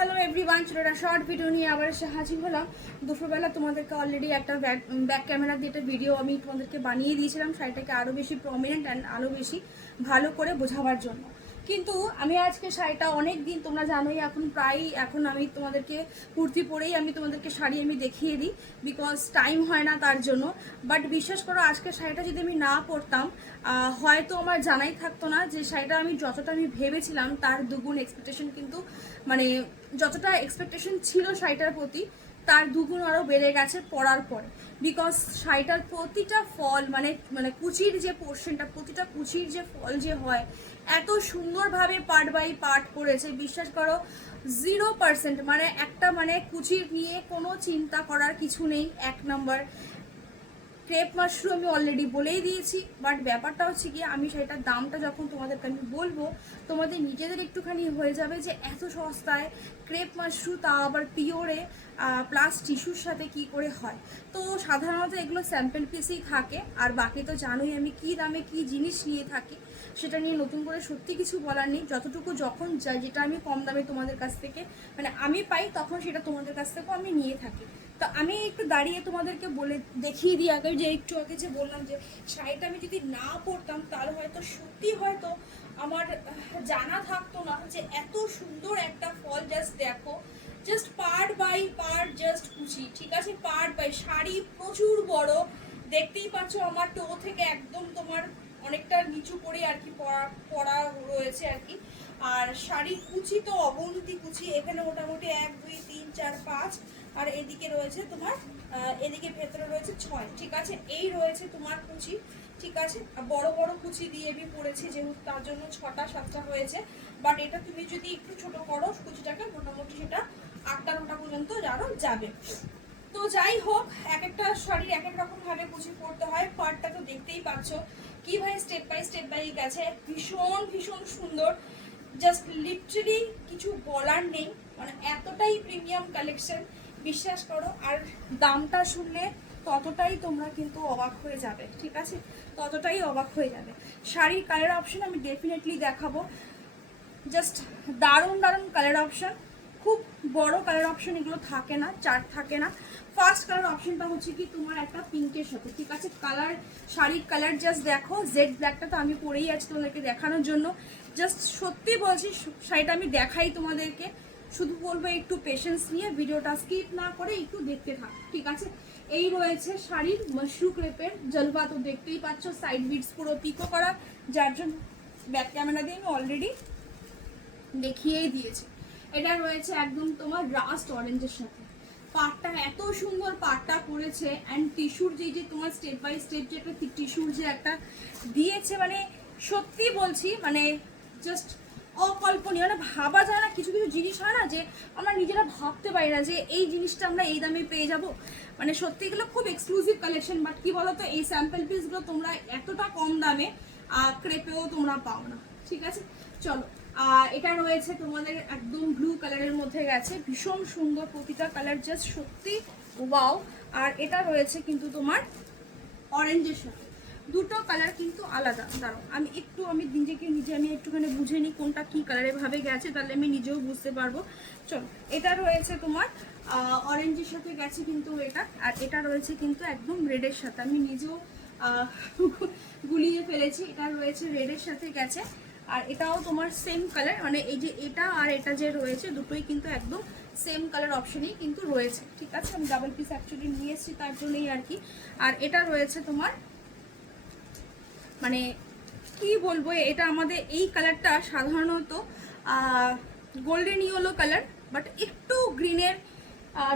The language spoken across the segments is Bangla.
হ্যালো এভরিওয়ান, চলো একটা শর্ট ভিডিও নিয়ে আবার এসে হাজির হলাম। দুপুরবেলা তোমাদেরকে অলরেডি একটা ব্যাক ক্যামেরা দিয়ে একটা ভিডিও আমি তোমাদেরকে বানিয়ে দিয়েছিলাম শাড়িটাকে আরও বেশি প্রমিনেন্ট অ্যান্ড আরও বেশি ভালো করে বোঝাবার জন্য। কিন্তু আমি আজকে শাড়িটা অনেক দিন, তোমরা জানোই এখন আমি তোমাদেরকে কুর্তি পরেই আমি তোমাদেরকে শাড়ি আমি দেখিয়ে দিই, বিকজ টাইম হয় না তার জন্য। বাট বিশ্বাস করো, আজকে শাড়িটা যদি আমি না পরতাম হয়তো আমার জানাই থাকতো না যে শাড়িটা আমি যতটা আমি ভেবেছিলাম তার দুগুণ এক্সপেকটেশন, কিন্তু মানে যতটা এক্সপেকটেশন ছিল শাড়িটার প্রতি তার দুগুণ আরও বেড়ে গেছে পরার পরে। বিকজ শাড়িটার প্রতিটা ফল মানে কুচির যে পোর্শনটা, প্রতিটা কুচির যে ফল যে হয় এত সুন্দরভাবে পার্ট বাই পার্ট করেছে, বিশ্বাস করো 0%, মানে একটা মানে কুচির নিয়ে কোনো চিন্তা করার কিছু নেই। এক নম্বর ক্রেপ মাশরুম আমি অলরেডি বলেই দিয়েছি। বাট ব্যাপারটা হচ্ছে কি, আমি সেটার দামটা যখন তোমাদেরকে আমি বলবো তোমাদের নিজেদের একটুখানি হয়ে যাবে যে এত সস্তায় ক্রেপ মাশরুম, তা আবার পিওরে প্লাস টিস্যুর সাথে কি করে হয়। তো সাধারণত এগুলো স্যাম্পল পিসেই থাকে, আর বাকি তো জানোই আমি কী দামে কী জিনিস নিয়ে থাকি, সেটা নিয়ে নতুন করে সত্যি কিছু বলার নেই। যতটুকু যখন যেটা আমি কম দামে তোমাদের কাছ থেকে মানে আমি পাই, তখন সেটা তোমাদের কাছ থেকেও আমি নিয়ে থাকি। তো আমি একটু দাঁড়িয়ে তোমাদেরকে বলে দেখিয়ে দিই আগে, যে একটু আগে যে বললাম যে শাড়িটা আমি যদি না পরতাম তাহলে হয়তো আমার জানা থাকতো না যে এত সুন্দর একটা ফল। জাস্ট দেখো, just part by part just কুচি, ঠিক আছে, পার্ট বাই শাড়ি প্রচুর বড়, দেখতেই পাচ্ছ আমার টো থেকে একদম তোমার অনেকটা নিচু করে আর কি পরা রয়েছে আর কি। আর শাড়ি কুচি তো অবনতি কুচি, এখানে মোটামুটি 1 2 3 4 5, আর এদিকে রয়েছে তোমার এদিকে ভেতরে রয়েছে 6, ঠিক আছে। এই রয়েছে তোমার কুচি, ঠিক আছে। বড় বড় কুচি দিয়ে আমি পরেছি যেহেতু, তার জন্য 6টা 7টা হয়েছে। বাট এটা তুমি যদি একটু ছোট করো কুচিটাকে, মোটামুটি সেটা 8টা 9টা পর্যন্ত আরও যাবে। তো যাই হোক, এক একটা শাড়ির এক এক রকম ভাবে কুচি পরতে হয়। পার্টটা তো দেখতেই পাচ্ছ কিভাবে স্টেপ বাই গেছে, ভীষণ ভীষণ সুন্দর। জাস্ট লিটারালি কিছু বলার নেই, মানে এতটাই প্রিমিয়াম কালেকশন, বিশ্বাস করো। আর দামটা শুনলে ততটাই তোমরা কিন্তু অবাক হয়ে যাবে, ঠিক আছে, ততটাই অবাক হয়ে যাবে। শাড়ির কালার অপশন আমি ডেফিনেটলি দেখাবো, জাস্ট দারুণ দারুণ কালার অপশন। খুব বড় কালার অপশন এগুলো থাকে না, চার্ট থাকে না। ফার্স্ট কালার অপশনটা হচ্ছে কি তোমার একটা পিঙ্কের সাথে, ঠিক আছে। কালার, শাড়ির কালার জাস্ট দেখো, জেড ব্ল্যাকটা তো আমি পরেই আছি তোমাদেরকে দেখানোর জন্য। জাস্ট সত্যি বলছি, শাড়িটা আমি দেখাই তোমাদেরকে, শুধু বলবো একটু পেশেন্স নিয়ে ভিডিওটা স্কিপ না করে একটু দেখতে থাক, ঠিক আছে। এই রয়েছে শাড়ির মাশরু ক্রেপের জলবা, তো দেখতেই পাচ্ছ সাইড বিটস পুরো পিকো করা, যার জন্য ব্যাক ক্যামেরা দিয়ে আমি অলরেডি দেখিয়েই দিয়েছি। এটা রয়েছে একদম তোমার রাস্ট অরেঞ্জের সাথে, পাটটা এত সুন্দর পাটটা করেছে। অ্যান্ড টিস্যুর যে তোমার স্টেপ বাই স্টেপ যে একটা টিস্যুর যে একটা দিয়েছে, মানে সত্যি বলছি, মানে জাস্ট অকল্পনীয়, মানে ভাবা যায় না। কিছু কিছু জিনিস হয় না যে আমরা নিজেরা ভাবতে পারি না যে এই জিনিসটা আমরা এই দামে পেয়ে যাব, মানে সত্যি এগুলো খুব এক্সক্লুসিভ কালেকশন। বাট কি বলতো, এই স্যাম্পল পিসগুলো তোমরা এতটা কম দামে ক্রেপেও তোমরা পাও না, ঠিক আছে। চলো, এটা রয়েছে তোমাদের একদম ব্লু কালারের মধ্যে গেছে, ভীষণ সুন্দর প্রতিটা কালার, জাস্ট সত্যি ওয়াও। আর এটা রয়েছে কিন্তু তোমার অরেঞ্জের সাথে, দুটো কালার কিন্তু আলাদা। দাঁড়াও আমি নিজে একটুখানি বুঝে নিই কোনটা কি কালারে ভাবে গেছে, তাহলে আমি নিজেও বুঝতে পারবো। চলো, এটা রয়েছে তোমার অরেঞ্জের সাথে গেছে কিন্তু এটা, আর এটা রয়েছে কিন্তু একদম রেডের সাথে, আমি নিজেও গুলিয়ে ফেলেছি। এটা রয়েছে রেডের সাথে গেছে, আর এটাও তোমার সেম কালার, মানে এই যে এটা আর এটা যে রয়েছে দুটোই কিন্তু একদম সেম কালার অপশনেই কিন্তু রয়েছে, ঠিক আছে। আমি ডাবল পিস অ্যাকচুয়ালি নিয়ে এসেছি তার জন্যই আর কি। আর এটা রয়েছে তোমার, মানে কি বলবো, এটা আমাদের এই কালারটা সাধারণত গোল্ডেন ইয়েলো কালার, বাট একটু গ্রিনের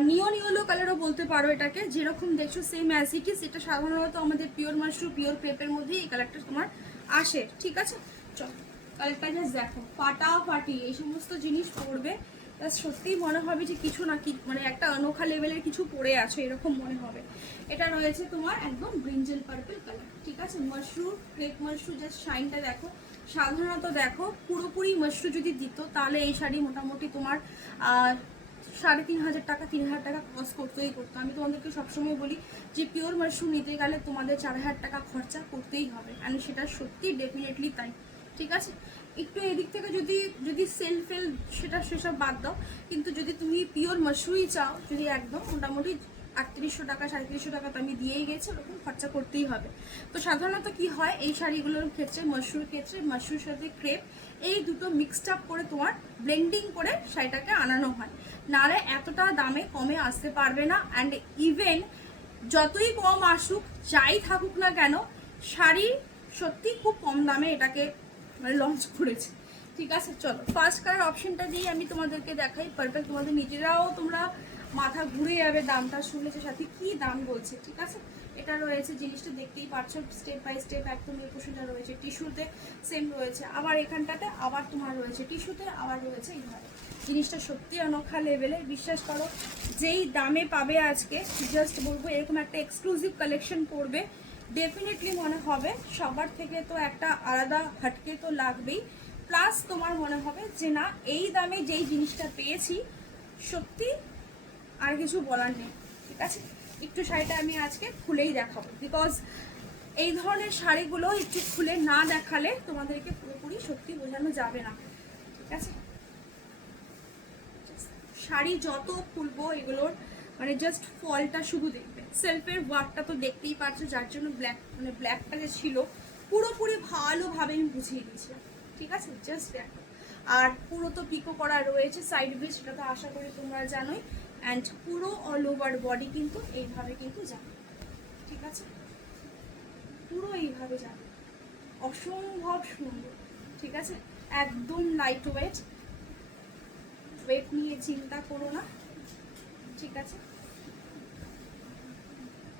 নিয়ন ইয়েলো কালারও বলতে পারো এটাকে, যেরকম দেখছো সেম অ্যাজ ইট ইজ। এটা সাধারণত আমাদের পিওর মাশরুম পিওর ক্রেপের মধ্যেই এই কালারটা তোমার আসে, ঠিক আছে। চলো, কালারটা জাস্ট দেখো, ফাটাফাটি এই সমস্ত জিনিস পরবে সত্যিই মনে হবে যে কিছু না কি, মানে একটা অনোখা লেভেলের কিছু পরে আছো এরকম মনে হবে। এটা রয়েছে তোমার একদম ব্রিঞ্জেল পার্পল কালার, ঠিক আছে। মাশরুম ক্রেপ মাশরুম, জাস্ট শাইনটা দেখো। সাধারণত দেখো পুরোপুরি মাশরুম যদি দিত তাহলে এই শাড়ি মোটামুটি তোমার 3,500 টাকা 3,000 টাকা কস্ট করতেই করতো। আমি তোমাদেরকে সবসময় বলি যে পিওর মাশরুম নিতে গেলে তোমাদের 4,000 টাকা খরচা করতেই হবে, অ্যান্ড সেটা সত্যি ডেফিনেটলি তাই। ঠিক আছে। একটু এদিক থেকে যদি যদি সেল ফেল সেসব বাদ দাও, কিন্তু যদি তুমি পিওর মাশরুই চাও, যদি একদম মোটামুটি 3800 টাকা 3750 টাকা তো আমি দিয়েই গেছি, ওরকম খরচা করতেই হবে। তো সাধারণত কি হয় এই শাড়িগুলোর ক্ষেত্রে, মাশরুর সাথে ক্রেপ এই দুটো মিক্সড আপ করে তোমার ব্লেন্ডিং করে শাড়িটাকে আনানো হয়, নাহলে এতটা দামে কমে আসতে পারবে না। অ্যান্ড ইভেন যতই কম আসুক, যাই থাকুক না কেন, শাড়ি সত্যি খুব কম দামে এটাকে মানে লঞ্চ করেছে। ঠিক আছে, চলো ফার্স্ট কালার অপশনটা দিয়ে আমি তোমাদেরকে দেখাই। পার্পল, তোমাদের নিজেরাও তোমরা মাথা ঘুরে যাবে দামটা শুনলে, সাথে কি দাম বলছে। ঠিক আছে, এটা রয়েছে, জিনিসটা দেখতেই পাচ্ছ স্টেপ বাই স্টেপ একদম এই পোশনটা রয়েছে, টিস্যুতে সেম রয়েছে, আবার এখানটাতে আবার তোমার রয়েছে টিস্যুতে, আবার রয়েছে এইভাবে। জিনিসটা সত্যি অনোখা লেভেলে, বিশ্বাস করো যেই দামে পাবে আজকে, জাস্ট বলবো এরকম একটা এক্সক্লুসিভ কালেকশন করবে, ডেফিনেটলি মনে হবে সবার থেকে তো একটা আলাদা হাটকে তো লাগবেই, প্লাস তোমার মনে হবে যে না এই দামে যেই জিনিসটা পেয়েছি সত্যি আর কিছু বলার নেই। ঠিক আছে, একটু শাড়িটা আমি আজকে খুলেই দেখাবো, বিকজ এই ধরনের শাড়িগুলো একটু খুলে না দেখালে তোমাদেরকে পুরোপুরি সত্যি বোঝানো যাবে না। ঠিক আছে, শাড়ি যত খুলবো এগুলোর মানে জাস্ট ফলটা শুধু দেখবে, সেলফের ওয়ার্কটা তো দেখতেই পাচ্ছো, যার জন্য ব্ল্যাক মানে ব্ল্যাকটা যে ছিল পুরোপুরি ভালোভাবে আমি বুঝিয়ে দিয়েছিলাম। ঠিক আছে, জাস্ট দেখো, আর পুরো তো পিকো করা রয়েছে সাইড দিয়ে, সেটা তো আশা করি তোমরা জানোই। অ্যান্ড পুরো অল ওভার বডি কিন্তু এইভাবে কিন্তু যাবে। ঠিক আছে, পুরো এইভাবে যাবে, অসম্ভব সুন্দর। ঠিক আছে, একদম লাইট ওয়েট, ওয়েট নিয়ে চিন্তা করো না। ঠিক আছে,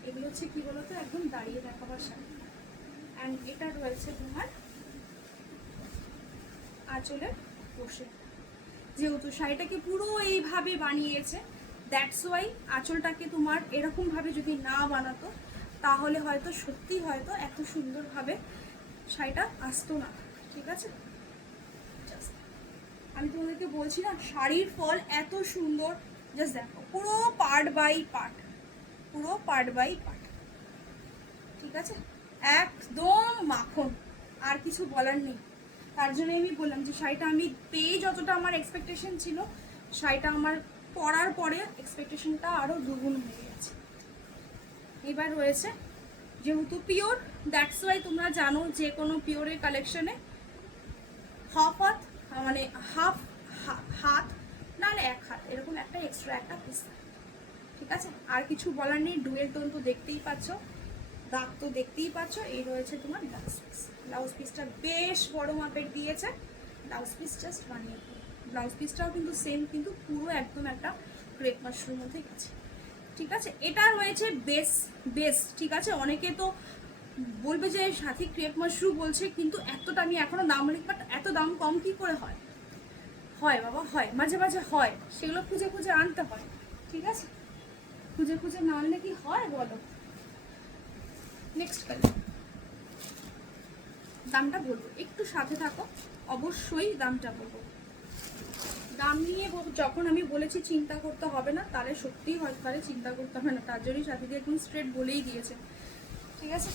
এগুলো হচ্ছে কি বলতো একদম দাঁড়িয়ে দেখাবার শাড়ি। অ্যান্ড এটা রয়েছে তোমার আঁচলের পোশাক, যেহেতু শাড়িটাকে পুরো এইভাবে বানিয়েছে, দ্যাটস ওয়াই আঁচলটাকে তোমার এরকমভাবে যদি না বানাতো তাহলে হয়তো সত্যি হয়তো এত সুন্দরভাবে শাড়িটা আসতো না। ঠিক আছে, আমি তোমাদেরকে বলছি না শাড়ির ফল এত সুন্দর, জাস্ট দেখো পুরো পার্ট বাই পার্ট, পুরো পার্ট বাই পার্ট। ঠিক আছে, একদম মাখন, আর কিছু বলার নেই। তার জন্য আমি বললাম যে শাড়িটা আমি পেয়ে যতটা আমার এক্সপেকটেশন ছিল, শাড়িটা আমার পরার পরে এক্সপেকটেশনটা আরও দ্বিগুণ হয়ে গেছে। এবার রয়েছে যেহেতু পিওর, দ্যাটস ওয়াই তোমরা জানো যে কোনো পিওরের কালেকশনে হাফ হাত মানে হাফ হাত নাহলে এক হাত এরকম একটা এক্সট্রা একটা পিস। ঠিক আছে, আর কিছু বলার নেই। ডুয়েল টোন তো দেখতেই পাচ্ছ, দাগ তো দেখতেই পাচ্ছ। এই রয়েছে তোমার ব্লাউজ পিস, ব্লাউজ পিসটা বেশ বড় মাপের দিয়েছে, ব্লাউজ পিস জাস্ট বানিয়ে, ব্লাউজ পিসটাও কিন্তু সেম, কিন্তু পুরো একদম একটা ক্রেপ মাশরুমের মধ্যে গেছে। ঠিক আছে, এটা রয়েছে বেস বেস। ঠিক আছে, অনেকে তো বলবে যে সাথী ক্রেপ মাশরুম বলছে, কিন্তু এতটা আমি এখনো দাম বলি, বাট এত দাম কম কি করে হয়? হয় বাবা, হয়, মাঝে মাঝে হয়, সেগুলো খুঁজে খুঁজে আনতে হয়। ঠিক আছে, খুঁজে খুঁজে না আনলে কি হয় বলো। নেক্সট কালার, দামটা বলবো, একটু সাথে থাকো, অবশ্যই দামটা বলবো। দাম নিয়ে যখন আমি বলেছি চিন্তা করতে হবে না, তাহলে সত্যিই হয়তো তাহলে চিন্তা করতে হবে না, তার জন্যই সাথে দিয়ে একদম স্ট্রেট বলেই দিয়েছে। ঠিক আছে,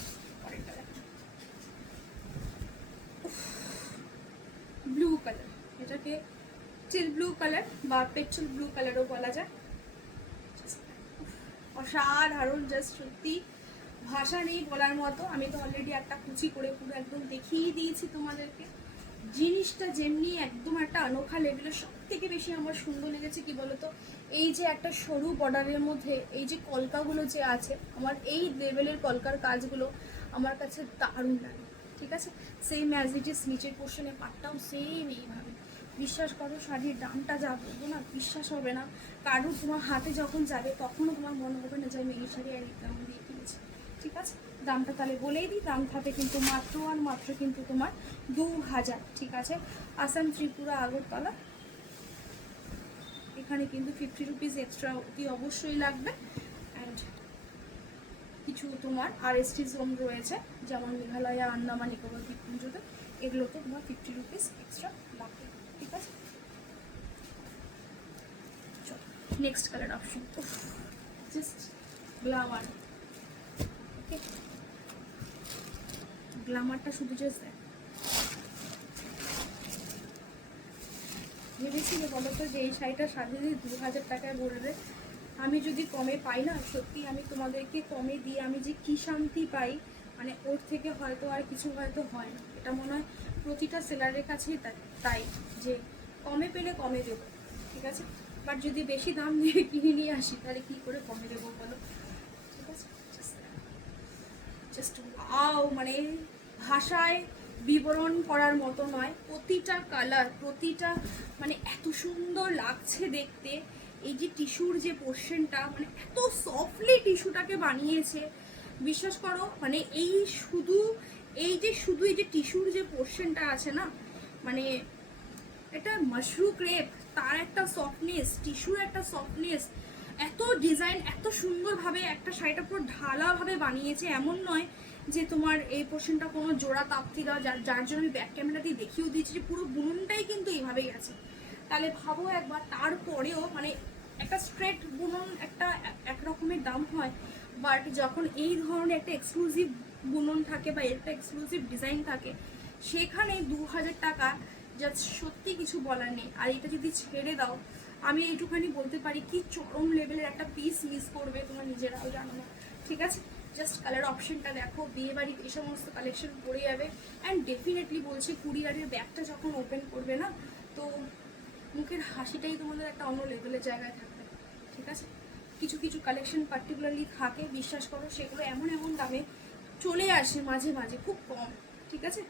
ব্লু কালার, এটাকে চিল ব্লু কালার বা পেট্রোল ব্লু কালারও বলা যায়। অসাধারণ, জাস্ট সত্যি ভাষা নেই বলার মতো। আমি তো অলরেডি একটা কুচি করে পুরো একদম দেখিয়ে দিয়েছি তোমাদেরকে। জিনিসটা যেমনি একদম একটা অনোখা লেভেলের, সব থেকে বেশি আমার সুন্দর লেগেছে কি বলতো, এই যে একটা সরু বর্ডারের মধ্যে এই যে কলকাগুলো যে আছে, আমার এই লেভেলের কলকার কাজগুলো আমার কাছে দারুণ লাগে। ঠিক আছে, সেম অ্যাজ ইট ইজ নিচের পোর্শনে পাটটাও সেম এইভাবে। বিশ্বাস করো শাড়ির দামটা যা বলবো না, বিশ্বাস হবে না, কারণ তোমার হাতে যখন যাবে তখনও তোমার মনে হবে না যে আমি এই শাড়ি আর দাম দিয়ে কিনেছি। ঠিক আছে, দামটা তাহলে বলেই দিই, দাম থাকে কিন্তু মাত্র আর মাত্র কিন্তু তোমার 2000। ঠিক আছে, আসাম ত্রিপুরা আগরতলা, এখানে কিন্তু 50 রুপিস এক্সট্রা অতি অবশ্যই লাগবে। অ্যান্ড কিছু তোমার আরএসটি জোন রয়েছে, যেমন মেঘালয়, আন্দামান নিকোবর দ্বীপপুঞ্জতে, এগুলোতে তোমার 50 রুপিস এক্সট্রা লাগবে। ঠিক আছে, next colour option, just glamour. Okay, গ্লামারটা শুধু জাস্ট দেখ, ভেবেছিলে বলো তো যে এই শাড়িটা সাড়ে 2000 টাকায় বলবে? আমি যদি কমে পাই না, সত্যি আমি তোমাদেরকে কমে দিয়ে আমি যে কী শান্তি পাই, মানে ওর থেকে হয়তো আর কিছু হয়তো হয় না। এটা মনে হয় প্রতিটা সেলারের কাছেই তাই, যে কমে পেলে কমে দেবো, ঠিক আছে? বাট যদি বেশি দাম দিয়ে কিনে নিয়ে আসি তাহলে কী করে কমে দেবো বলো? ঠিক আছে, জাস্ট ওয়াও, মানে ভাষায় বিবরণ করার মতো নয়। প্রতিটা কালার, প্রতিটা মানে এত সুন্দর লাগছে দেখতে। এই যে টিস্যুর যে পোর্শনটা, মানে এত সফটলি টিস্যুটাকে বানিয়েছে, বিশ্বাস করো। মানে এই শুধু এই যে টিস্যুর যে পোর্শনটা আছে না, মানে এটা মাশরু ক্রেপ, তার একটা সফটনেস, টিস্যুর একটা সফটনেস, এত ডিজাইন, এত সুন্দরভাবে একটা শাড়িটা পুরো ঢালাভাবে বানিয়েছে। এমন নয় যে তোমার এই পোর্শনটা কোনো জোড়া তাপ্তি দেওয়া, যার জন্য আমি ব্যাক ক্যামেরা দিয়ে দেখিয়েও দিয়েছি যে পুরো বুননটাই কিন্তু এইভাবেই আছে। তাহলে ভাবো একবার, তারপরেও মানে একটা স্ট্রেট বুনন একটা একরকমের দাম হয়, বাট যখন এই ধরনের একটা এক্সক্লুসিভ বুনন থাকে বা একটা এক্সক্লুসিভ ডিজাইন থাকে, সেখানে 2000 টাকা জাস্ট সত্যি কিছু বলার নেই। আর এটা যদি ছেড়ে দাও, আমি এইটুখানি বলতে পারি কি চরম লেভেলের একটা পিস মিস করবে, তোমার নিজেরাও জানো না, ঠিক আছে? জাস্ট কালার অপশনটা দেখো, বিয়ে বাড়িতে এই সমস্ত কালেকশন পড়ে যাবে। অ্যান্ড ডেফিনেটলি বলছি, কুরিয়ারের ব্যাগটা যখন ওপেন করবে না, তো মুখের হাসিটাই তোমাদের একটা অন্য লেভেলের জায়গায় থাকবে, ঠিক আছে? কিছু কিছু কালেকশন পার্টিকুলারলি থাকে, বিশ্বাস করো, সেগুলো এমন এমন দামে চলে আসে মাঝে মাঝে, খুব কম, ঠিক আছে?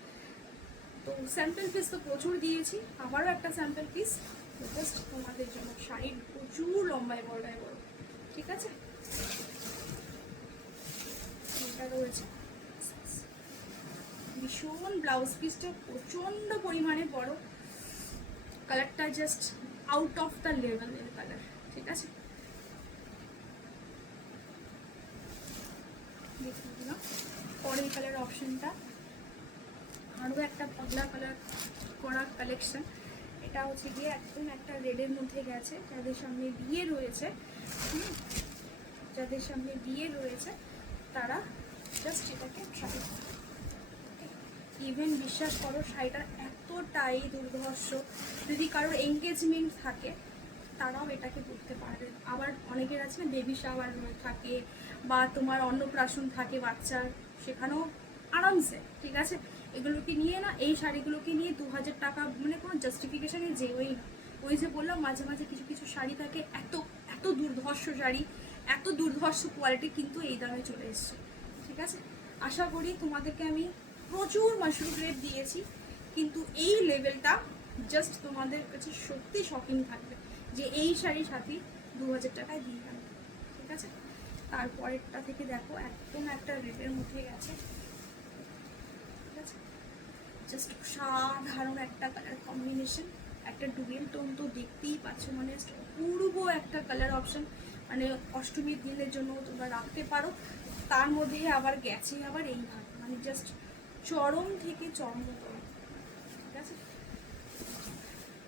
তো স্যাম্পল পিস তো প্রচুর দিয়েছি, আবারও একটা স্যাম্পল পিস জাস্ট তোমাদের জন্য। শাড়ির প্রচুর লম্বায় বড়ায় বড়, ঠিক আছে? এটা রয়েছে ভীষণ, ব্লাউজ পিসটা প্রচণ্ড পরিমাণে বড়, কালারটা জাস্ট আউট অফ দ্য লেভেলের কালার, ঠিক আছে? দেখুন না পরের কালার অপশনটা, আরও একটা পাগলা কালার করা কালেকশন। এটা হচ্ছে গিয়ে একদম একটা রেডের মধ্যে গেছে, যাদের সামনে বিয়ে রয়েছে, যাদের সামনে বিয়ে রয়েছে তারা জাস্ট এটাকে ট্রাই করো। ইভেন বিশ্বাস করো, শাড়িটার এতটাই দুর্ধর্ষ, যদি কারোর এঙ্গেজমেন্ট থাকে তারাও এটাকে পরতে পারবে। আবার অনেকের আছে না বেবি শাওয়ার থাকে, বা তোমার অন্নপ্রাশন থাকে বাচ্চার, সেখানেও আরামসে, ঠিক আছে? এগুলোকে নিয়ে না, এই শাড়িগুলোকে নিয়ে 2000 টাকা মানে কোনো জাস্টিফিকেশানে যেওই না। ওই যে বললাম, মাঝে মাঝে কিছু কিছু শাড়ি থাকে এত এত দুর্ধর্ষ শাড়ি, এত দুর্ধর্ষ কোয়ালিটি, কিন্তু এই দামে চলে এসছে, ঠিক আছে? আশা করি তোমাদেরকে আমি প্রচুর মাশরুম রেট দিয়েছি, কিন্তু এই লেভেলটা জাস্ট তোমাদের কাছে সত্যি শকিং থাকবে যে এই শাড়ির সাথে 2000 টাকায় দিয়ে গেল, ঠিক আছে? তারপরেরটা থেকে দেখো, একদম একটা রেটের মধ্যে গেছে, ঠিক আছে? জাস্ট সাধারণ একটা কালার কম্বিনেশন, একটা ডুয়েল টোন তো দেখতেই পাচ্ছ, মানে অপূর্ব একটা কালার অপশন, মানে অষ্টমীর দিনের জন্য তোমরা রাখতে পারো। তার মধ্যে আবার গেছে আবার এইভাবে, মানে জাস্ট চরম থেকে চরমতম, ঠিক আছে?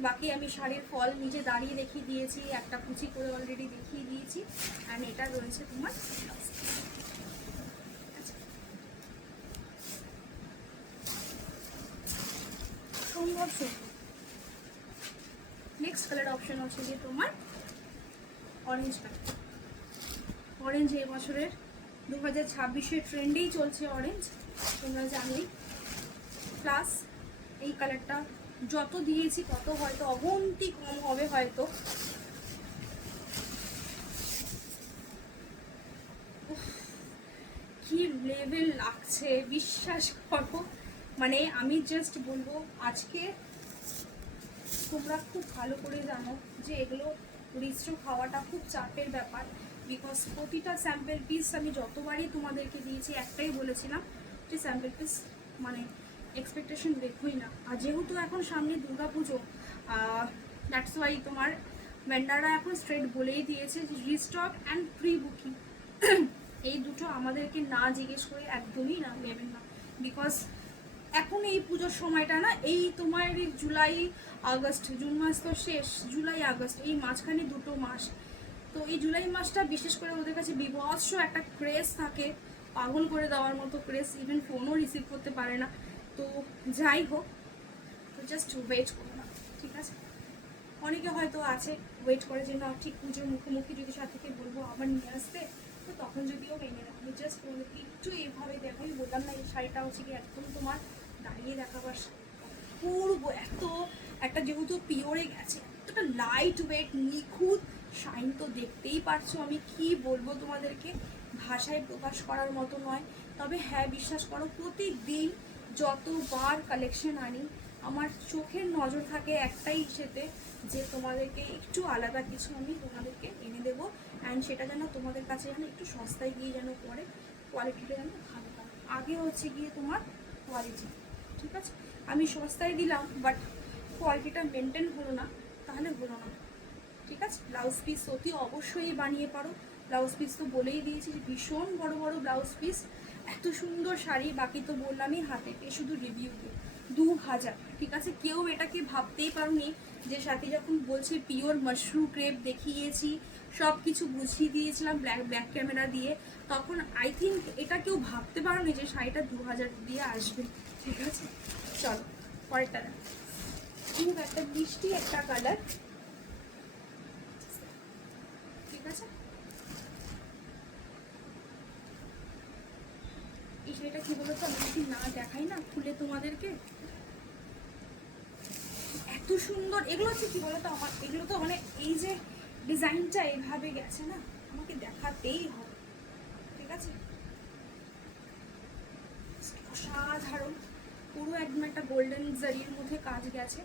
বাকি আমি শাড়ির ফল নিজে দাঁড়িয়ে দেখিয়ে দিয়েছি, একটা কুচি করে অলরেডি দেখিয়ে দিয়েছি। অ্যান্ড এটা রয়েছে তোমার সম্ভব সুন্দর। নেক্সট কালার অপশন হচ্ছে যে তোমার অরেঞ্জ কালার। অরেঞ্জ এই বছরের 2026-এর ট্রেন্ডেই চলছে অরেঞ্জ, তোমরা জানোই। প্লাস এই কালারটা যত দিয়েছি তত হয়তো অগন্তি কম হবে হয়তো। কি লেভেল লাগছে বিশ্বাস করো, মানে আমি জাস্ট বলবো, আজকে তোমরা খুব ভালো করে জানো যে এগুলো রিস্ট্রো খাওয়াটা খুব চাপের ব্যাপার, বিকজ প্রতিটা স্যাম্পল পিস আমি যতবারই তোমাদেরকে দিয়েছি একটাই বলেছিলাম যে স্যাম্পল পিস মানে এক্সপেকটেশন দেখোই না। আর যেহেতু এখন সামনে দুর্গা পুজো, দ্যাটস ওয়াই তোমার ভেন্ডাররা এখন স্ট্রেট বলেই দিয়েছে যে রিস্টক অ্যান্ড প্রি বুকিং এই দুটো আমাদেরকে না জিজ্ঞেস করে একদমই না নেবেন না, বিকজ এখন এই পুজোর সময়টা না, এই তোমার জুলাই আগস্ট, জুন মাস তো শেষ, জুলাই আগস্ট এই মাঝখানে দুটো মাস, তো এই জুলাই মাসটা বিশেষ করে ওদের কাছে বিভৎস একটা ক্রেজ থাকে, পাগল করে দেওয়ার মতো ক্রেজ, ইভেন ফোনও রিসিভ করতে পারে না। তো যাই হোক, তো জাস্ট ওয়েট করো না, ঠিক আছে? অনেকে হয়তো আছে ওয়েট করে যে না ঠিক পুজোর মুখোমুখি যদি সাথীকে বলবো আবার নিয়ে আসতে, তো তখন যদিও মেনে না। আমি জাস্ট তোমাদেরকে একটু এইভাবে দেখাই, বললাম না এই শাড়িটা হচ্ছে কি একদম তোমার দাঁড়িয়ে দেখাবার পূর্ব এত একটা যেহেতু পিওরে গেছে, এতটা লাইট ওয়েট নিখুঁত শাইন তো দেখতেই পারছো। আমি কি বলবো তোমাদেরকে, ভাষায় প্রকাশ করার মতো নয়। তবে হ্যাঁ বিশ্বাস করো, প্রতিদিন যতবার কালেকশন আনি আমার চোখের নজর থাকে একটাই ইসেতে, যে তোমাদেরকে একটু আলাদা কিছু আমি তোমাদেরকে এনে দেবো, অ্যান্ড সেটা যেন তোমাদের কাছে যেন একটু সস্তায় গিয়ে যেন পড়ে, কোয়ালিটিটা যেন ভালো হয়। আগে হচ্ছে গিয়ে তোমার কোয়ালিটি, ঠিক আছে, আমি সস্তায় দিলাম বাট কোয়ালিটিটা মেনটেন হলো না, তাহলে হলো না, ঠিক আছে। ব্লাউজ পিস অতি অবশ্যই বানিয়ে পারো। ব্লাউজ পিস তো বলেই দিয়েছি যে ভীষণ বড় বড় ব্লাউজ পিস, এত সুন্দর শাড়ি, বাকি তো বললামই হাতে এ শুধু রিভিউ দিয়ে 2000, ঠিক আছে। কেউ এটাকে ভাবতেই পারোনি যে সাথে যখন বলছে পিওর মাশরুম ক্রেপ দেখিয়েছি, সব কিছু বুঝিয়ে দিয়েছিলাম ব্যাক ক্যামেরা দিয়ে, তখন আই থিঙ্ক এটা কেউ ভাবতে পারোনি যে শাড়িটা 2000 দিয়ে আসবে, ঠিক আছে। চলো পরেরটা দেখ, খুব একটা মিষ্টি একটা কালার, ঠিক আছে। এই শাড়িটা কি বলতো, আমি যদি না দেখাই না খুলে তোমাদেরকে, এত সুন্দর। এগুলো হচ্ছে কি বলতো, আমার এগুলো তো মানে এই যে ডিজাইনটা এইভাবে গেছে না, আমাকে দেখাতেই হবে, ঠিক আছে। অসাধারণ, পুরো একদম একটা গোল্ডেন জারির মধ্যে কাজ গেছে,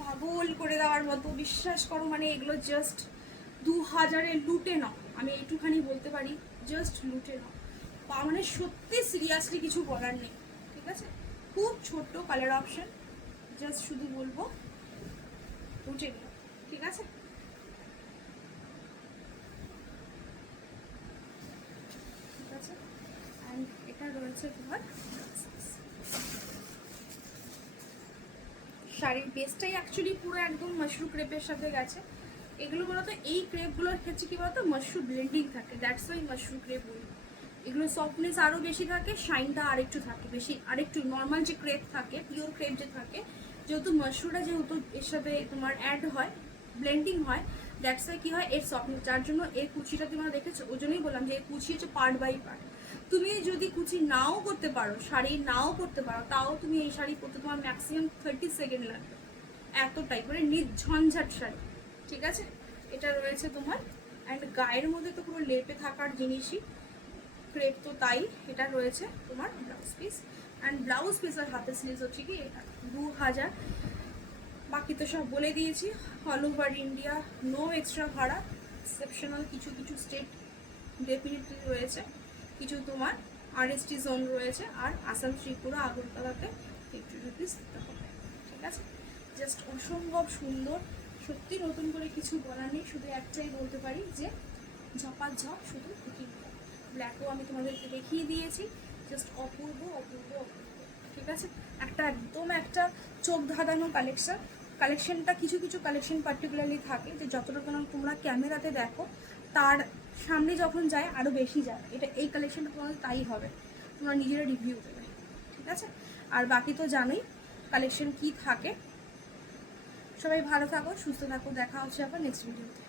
পাগল করে দেওয়ার মতো। বিশ্বাস করো মানে এগুলো জাস্ট 2000-এ লুটে নাও, আমি এইটুখানি বলতে পারি, জাস্ট লুটে নাও। মানে সত্যি সিরিয়াসলি কিছু বলার নেই, ঠিক আছে। খুব ছোট্ট কালার অপশন, জাস্ট শুধু বলবো লুটে নিও, ঠিক আছে। ঠিক আছে, অ্যান্ড এটা রয়েছে তোমার শাড়ির বেসটাই অ্যাকচুয়ালি পুরো একদম মাশরুম ক্রেপের সাথে গেছে। এগুলো বলতো এই ক্রেপগুলোর ক্ষেত্রে কী বলতো মাশরুম ব্লেন্ডিং থাকে, দ্যাটস ওয়াই মাশরুম ক্রেপ বলি। এগুলো সফটনেস আরও বেশি থাকে, শাইনটা আরেকটু থাকে বেশি, আরেকটু নর্মাল যে ক্রেপ থাকে পিওর ক্রেপ যে থাকে, যেহেতু মাশরুমটা যেহেতু এর সাথে তোমার অ্যাড হয়, ব্লেন্ডিং হয়, দ্যাটস ওয়াই কী হয় এর সফটনেস, যার জন্য এর কুচিটা তোমরা দেখেছো, ওই জন্যই বললাম যে এর কুচি হচ্ছে পার্ট বাই পার্ট। তুমি যদি কুচি নাও করতে পারো, শাড়ি নাও করতে পারো, তাও তুমি এই শাড়ি পরতে তোমার ম্যাক্সিমাম 30 সেকেন্ড লাগবে, এতটাই করে নির্ঝঞ্ঝাট শাড়ি, ঠিক আছে। এটা রয়েছে তোমার, অ্যান্ড গায়ের মধ্যে তো পুরো লেপে থাকার জিনিসই, ক্রেপ তো তাই। এটা রয়েছে তোমার ব্লাউজ পিস, অ্যান্ড ব্লাউজ পিসের হাতে স্লিভস হচ্ছে কি এটা 2000। বাকি তো সব বলে দিয়েছি, all over India, no extra ভাড়া, এক্সেপশনাল কিছু কিছু স্টেট ডেফিনেটলি রয়েছে, কিছু তোমার আরএসটি জোন রয়েছে, আর আসাম ত্রিপুরা আগরতলাতে 50 রুপিস দিতে হবে, ঠিক আছে। জাস্ট অসম্ভব সুন্দর, সত্যি নতুন করে কিছু বলার নেই, শুধু একটাই বলতে পারি যে ঝপাঝপ শুধু বুকিং। ব্ল্যাকও আমি তোমাদেরকে দেখিয়ে দিয়েছি, জাস্ট অপূর্ব অপূর্ব অপূর্ব, ঠিক আছে। একটা একদম একটা চোখ ধাঁধানো কালেকশনটা কিছু কিছু কালেকশন পার্টিকুলারলি থাকে যে যতটা তোমরা ক্যামেরাতে দেখো তার সামনে যখন যায় আরও বেশি যায়, এটা এই কালেকশনটা তোমাদের তাই হবে, তোমরা নিজেরা রিভিউ দেবে, ঠিক আছে। আর বাকি তো জানোই কালেকশন কি থাকে। সবাই ভালো থাকো, সুস্থ থাকো, দেখা হচ্ছে আবার নেক্সট ভিডিওতে।